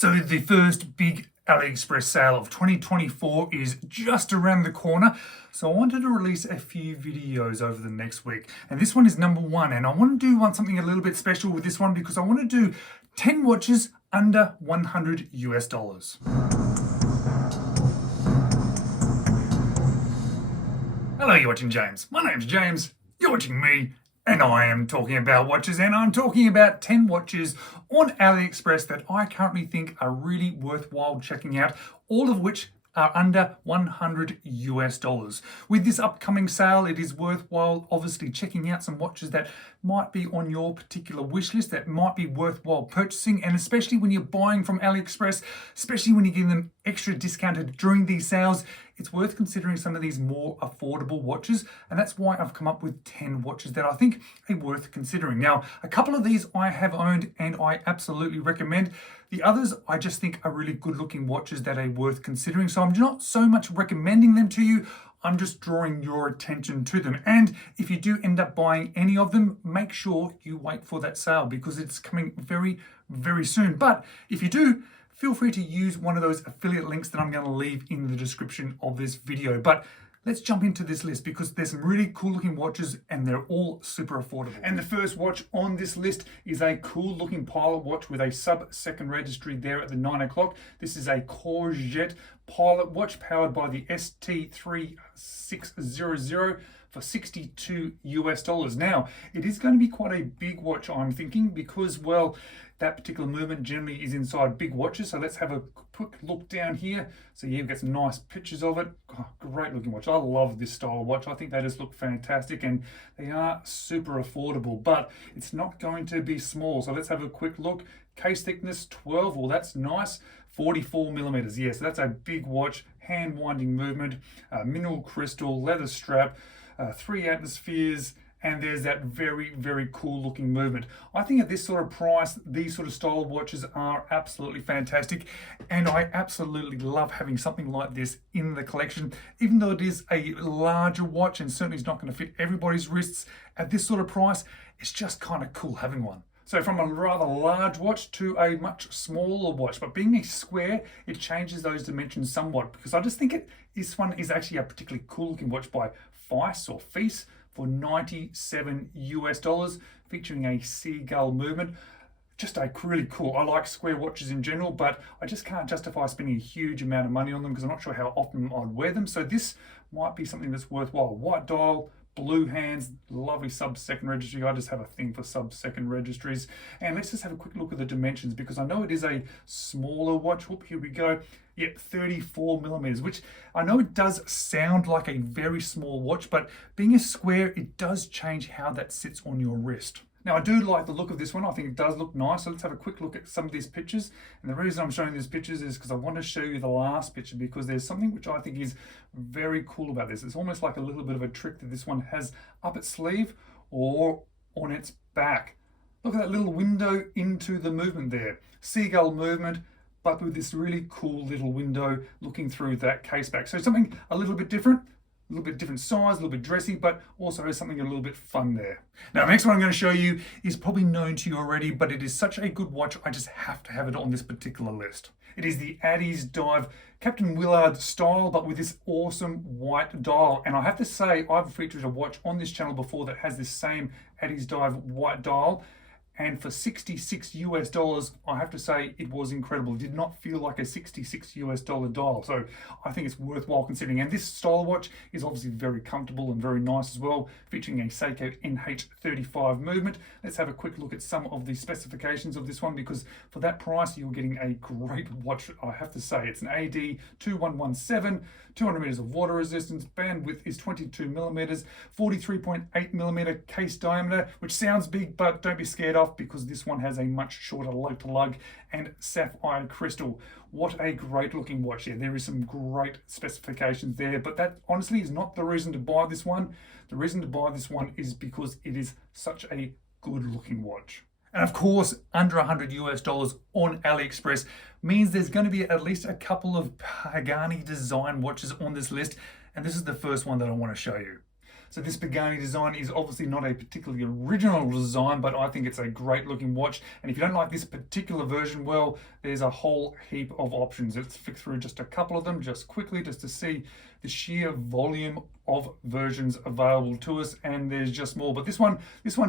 So the first big Aliexpress sale of 2024 is just around the corner. So I wanted to release a few videos over the next week. And this one is number one. And I want to do something a little bit special with this one because I want to do 10 watches under $100 US. Hello, you're watching James. My name's James. You're watching me. And I am talking about watches, and I'm talking about 10 watches on AliExpress that I currently think are really worthwhile checking out, all of which are under $100 US. With this upcoming sale, it is worthwhile obviously checking out some watches that might be on your particular wish list, that might be worthwhile purchasing, and especially when you're buying from AliExpress, especially when you're getting them extra discounted during these sales, it's worth considering some of these more affordable watches, and that's why I've come up with 10 watches that I think are worth considering. Now, a couple of these I have owned and I absolutely recommend. The others I just think are really good looking watches that are worth considering. So I'm not so much recommending them to you, I'm just drawing your attention to them. And if you do end up buying any of them, make sure you wait for that sale because it's coming very, very soon. But if you do, feel free to use one of those affiliate links that I'm going to leave in the description of this video. But let's jump into this list because there's some really cool looking watches and they're all super affordable. And the first watch on this list is a cool looking pilot watch with a sub-second registry there at the 9 o'clock. This is a Corgeut Pilot watch powered by the ST3600 for $62 US. Now, it is going to be quite a big watch, I'm thinking, because, well, that particular movement generally is inside big watches. So let's have a quick look down here. So yeah, we've got some nice pictures of it. Oh, great looking watch. I love this style of watch. I think they just look fantastic and they are super affordable, but it's not going to be small. So let's have a quick look. Case thickness 12, well, that's nice. 44 millimeters, yeah, so that's a big watch. Hand winding movement, mineral crystal, leather strap, 3 atmospheres, and there's that very, very cool looking movement. I think at this sort of price, these sort of style watches are absolutely fantastic, and I absolutely love having something like this in the collection. Even though it is a larger watch and certainly is not going to fit everybody's wrists, at this sort of price, it's just kind of cool having one. So from a rather large watch to a much smaller watch, but being a square, it changes those dimensions somewhat because I just think this one is actually a particularly cool looking watch by Feice or Feice for $97 US, featuring a seagull movement. Just a really cool. I like square watches in general, but I just can't justify spending a huge amount of money on them because I'm not sure how often I'd wear them. So this might be something that's worthwhile. White dial, blue hands, lovely sub-second registry. I just have a thing for sub-second registries. And let's just have a quick look at the dimensions because I know it is a smaller watch. Whoop, here we go. Yep, 34 millimeters, which I know it does sound like a very small watch, but being a square, it does change how that sits on your wrist. Now, I do like the look of this one. I think it does look nice. So let's have a quick look at some of these pictures. And the reason I'm showing these pictures is because I want to show you the last picture because there's something which I think is very cool about this. It's almost like a little bit of a trick that this one has up its sleeve or on its back. Look at that little window into the movement there. Seagull movement, but with this really cool little window looking through that case back. So something a little bit different. A little bit different size, a little bit dressy, but also something a little bit fun there. Now, the next one I'm going to show you is probably known to you already, but it is such a good watch, I just have to have it on this particular list. It is the Addiesdive Captain Willard style, but with this awesome white dial. And I have to say, I've featured a watch on this channel before that has this same Addiesdive white dial. And for $66 US, I have to say it was incredible. It did not feel like a $66 US dial. So I think it's worthwhile considering. And this style watch is obviously very comfortable and very nice as well, featuring a Seiko NH35 movement. Let's have a quick look at some of the specifications of this one because for that price, you're getting a great watch, I have to say. It's an AD2117, 200 meters of water resistance, bandwidth is 22 millimeters, 43.8 millimeter case diameter, which sounds big, but don't be scared off because this one has a much shorter lug to lug and sapphire crystal. What a great looking watch. Yeah, there is some great specifications there, but that honestly is not the reason to buy this one. The reason to buy this one is because it is such a good looking watch. And of course, under $100 US on AliExpress means there's going to be at least a couple of Pagani design watches on this list. And this is the first one that I want to show you. So this Pagani design is obviously not a particularly original design, but I think it's a great looking watch. And if you don't like this particular version, well, there's a whole heap of options. Let's flick through just a couple of them just quickly just to see the sheer volume of versions available to us, and there's just more. But this one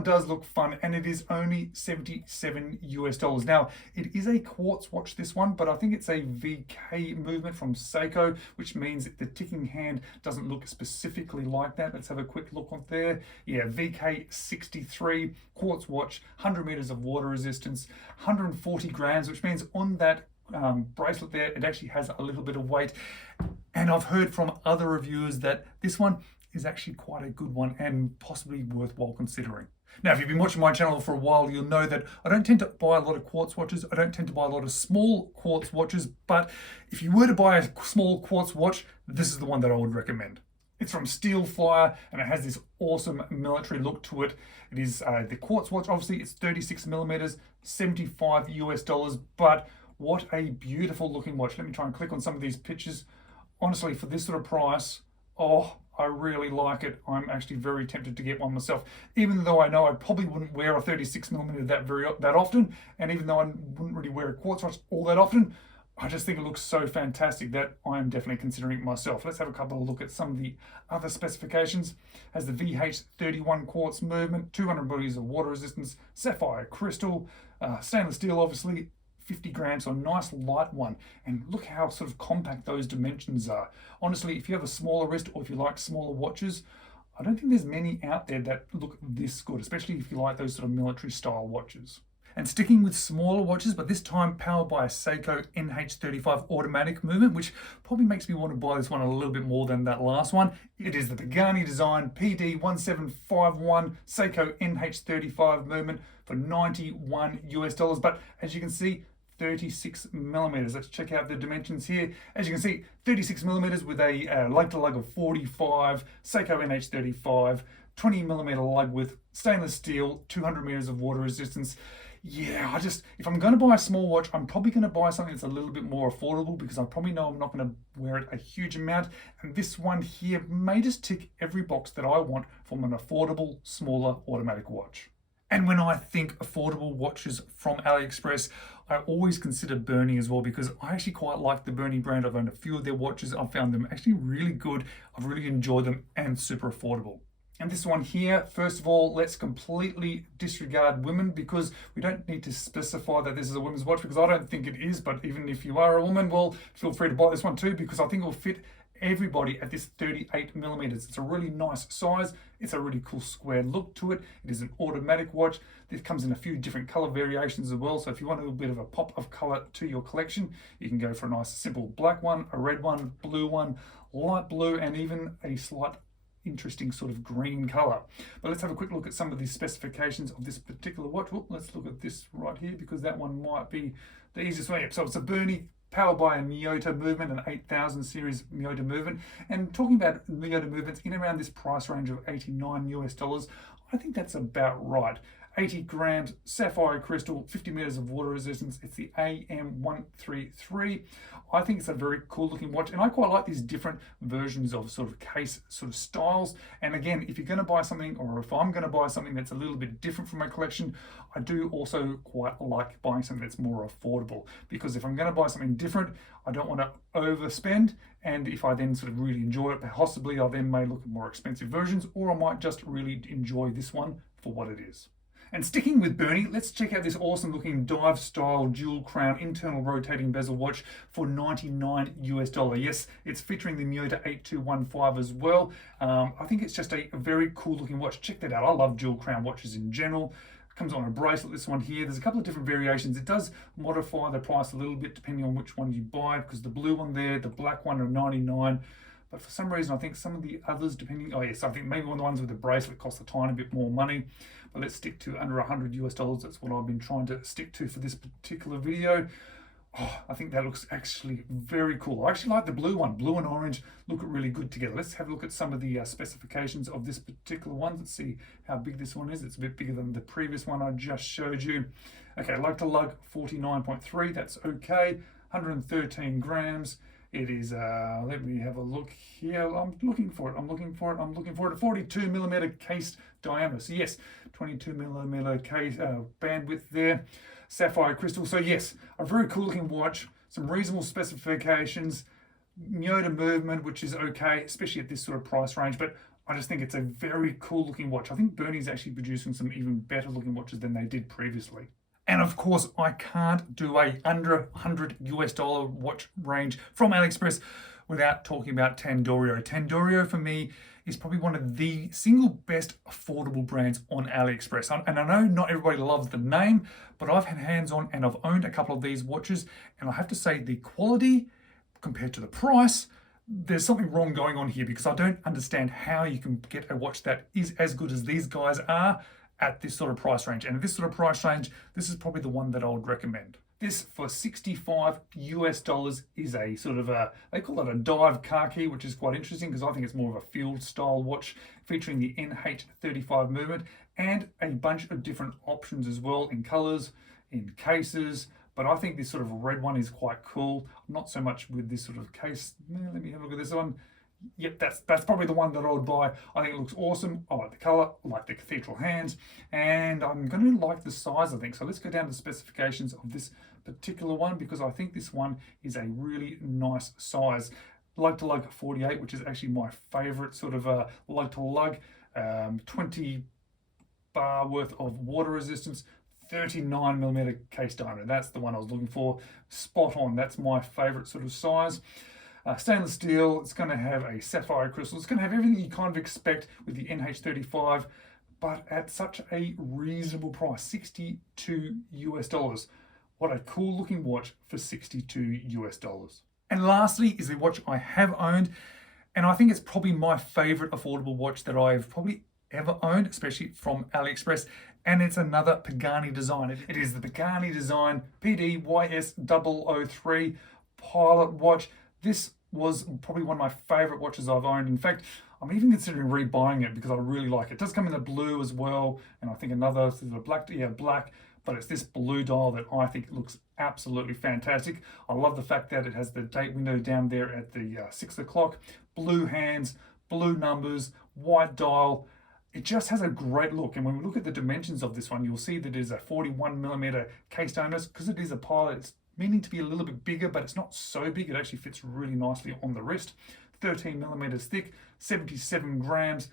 does look fun, and it is only $77. Now, it is a quartz watch, this one, but I think it's a VK movement from Seiko, which means the ticking hand doesn't look specifically like that. Let's have a quick look on there. Yeah, VK63 quartz watch, 100 meters of water resistance, 140 grams, which means on that bracelet there, it actually has a little bit of weight. And I've heard from other reviewers that this one is actually quite a good one and possibly worthwhile considering. Now, if you've been watching my channel for a while, you'll know that I don't tend to buy a lot of quartz watches. I don't tend to buy a lot of small quartz watches, but if you were to buy a small quartz watch, this is the one that I would recommend. It's from Steelflier, and it has this awesome military look to it. It is the quartz watch, obviously it's 36 millimeters, $75, but what a beautiful looking watch. Let me try and click on some of these pictures. Honestly, for this sort of price, oh, I really like it. I'm actually very tempted to get one myself, even though I know I probably wouldn't wear a 36 millimeter that often, and even though I wouldn't really wear a quartz watch all that often, I just think it looks so fantastic that I'm definitely considering it myself. Let's have a couple of look at some of the other specifications. Has the VH31 quartz movement, 200 millimeters of water resistance, sapphire crystal, stainless steel, obviously, 50 grams, so a nice light one. And look how sort of compact those dimensions are. Honestly, if you have a smaller wrist or if you like smaller watches, I don't think there's many out there that look this good, especially if you like those sort of military style watches. And sticking with smaller watches, but this time powered by a Seiko NH35 automatic movement, which probably makes me want to buy this one a little bit more than that last one. It is the Pagani design PD1751 Seiko NH35 movement for $91. But as you can see, 36 millimeters. Let's check out the dimensions here. As you can see, 36 millimeters with a lug to lug of 45, Seiko NH35, 20 millimeter lug width, stainless steel, 200 meters of water resistance. Yeah, if I'm going to buy a small watch, I'm probably going to buy something that's a little bit more affordable, because I probably know I'm not going to wear it a huge amount. And this one here may just tick every box that I want from an affordable, smaller automatic watch. And when I think affordable watches from AliExpress, I always consider Berny as well, because I actually quite like the Berny brand. I've owned a few of their watches. I've found them actually really good. I've really enjoyed them and super affordable. And this one here, first of all, let's completely disregard women, because we don't need to specify that this is a women's watch, because I don't think it is. But even if you are a woman, well, feel free to buy this one too, because I think it will fit everybody at this 38 millimeters. It's a really nice size. It's a really cool square look to it. It is an automatic watch. This comes in a few different color variations as well. So if you want a little bit of a pop of color to your collection, you can go for a nice simple black one, a red one, blue one, light blue, and even a slight interesting sort of green color. But let's have a quick look at some of the specifications of this particular watch. Well, let's look at this right here, because that one might be the easiest way. So it's a Berny powered by a Miyota movement, an 8000 series Miyota movement. And talking about Miyota movements in around this price range of $89, I think that's about right. 80 grams, sapphire crystal, 50 meters of water resistance. It's the AM133. I think it's a very cool looking watch, and I quite like these different versions of sort of case sort of styles. And again, if you're going to buy something, or if I'm going to buy something that's a little bit different from my collection, I do also quite like buying something that's more affordable, because if I'm going to buy something different, I don't want to overspend. And if I then sort of really enjoy it, possibly I then may look at more expensive versions, or I might just really enjoy this one for what it is. And sticking with Berny, let's check out this awesome looking dive style dual crown internal rotating bezel watch for $99. Yes, it's featuring the Miyota 8215 as well. I think it's just a very cool looking watch. Check that out. I love dual crown watches in general. It comes on a bracelet, this one here. There's a couple of different variations. It does modify the price a little bit depending on which one you buy, because the blue one there, the black one are $99. But for some reason, I think some of the others, depending, oh yes, I think maybe one of the ones with the bracelet costs a tiny bit more money. But let's stick to under $100. That's what I've been trying to stick to for this particular video. Oh, I think that looks actually very cool. I actually like the blue one. Blue and orange look really good together. Let's have a look at some of the specifications of this particular one. Let's see how big this one is. It's a bit bigger than the previous one I just showed you. Okay, lug to lug 49.3, that's okay. 113 grams. It is, let me have a look here. I'm looking for it. I'm looking for it. A 42 millimeter case diameter. So yes, 22 millimeter case bandwidth there. Sapphire crystal. So yes, a very cool looking watch. Some reasonable specifications. Yoda movement, which is okay, especially at this sort of price range. But I just think it's a very cool looking watch. I think Berny's actually producing some even better looking watches than they did previously. And of course, I can't do a under $100 watch range from AliExpress without talking about Tandorio. Tandorio for me is probably one of the single best affordable brands on AliExpress. And I know not everybody loves the name, but I've had hands on and I've owned a couple of these watches, and I have to say the quality compared to the price, there's something wrong going on here, because I don't understand how you can get a watch that is as good as these guys are at this sort of price range. And at this sort of price range, this is probably the one that I would recommend. This for $65 is a sort of a, they call it a dive car key, which is quite interesting because I think it's more of a field style watch featuring the NH35 movement and a bunch of different options as well in colors, in cases. But I think this sort of red one is quite cool. Not so much with this sort of case. Let me have a look at this one. Yep, that's probably the one that I would buy. I think it looks awesome. I like the color, I like the cathedral hands, and I'm going to like the size, I think. So let's go down to the specifications of this particular one, because I think this one is a really nice size. Lug to lug 48, which is actually my favorite sort of lug to lug. 20 bar worth of water resistance. 39 millimeter case diameter. That's the one I was looking for. Spot on. That's my favorite sort of size. Stainless steel. It's going to have a sapphire crystal. It's going to have everything you kind of expect with the NH35, but at such a reasonable price, $62. What a cool looking watch for $62. And lastly is a watch I have owned, and I think it's probably my favorite affordable watch that I've probably ever owned, especially from AliExpress. And it's another Pagani design. It is the Pagani design PDYS003 Pilot watch. This was probably one of my favorite watches I've owned. In fact, I'm even considering rebuying it because I really like it. It does come in the blue as well, and I think another sort of black, black, but it's this blue dial that I think looks absolutely fantastic. I love the fact that it has the date window down there at the 6 o'clock, blue hands, blue numbers, white dial. It just has a great look, and when we look at the dimensions of this one, you'll see that it is a 41 millimeter case diameter. Because it is a Pilot, it's meaning to be a little bit bigger, but it's not so big. It actually fits really nicely on the wrist. 13 millimeters thick, 77 grams.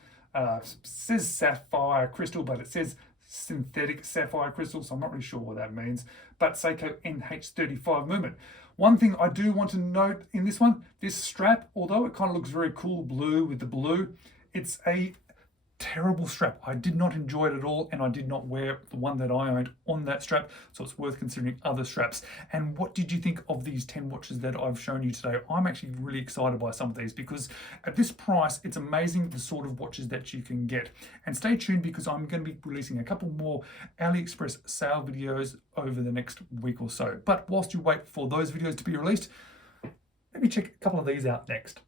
Says sapphire crystal, but it says synthetic sapphire crystal, so I'm not really sure what that means. But Seiko NH35 movement. One thing I do want to note in this one, this strap, although it kind of looks very cool blue with the blue, it's a terrible strap. I did not enjoy it at all, and I did not wear the one that I owned on that strap, so it's worth considering other straps. And what did you think of these 10 watches that I've shown you today? I'm actually really excited by some of these, because at this price, it's amazing the sort of watches that you can get. And stay tuned, because I'm going to be releasing a couple more AliExpress sale videos over the next week or so. But whilst you wait for those videos to be released, let me check a couple of these out next.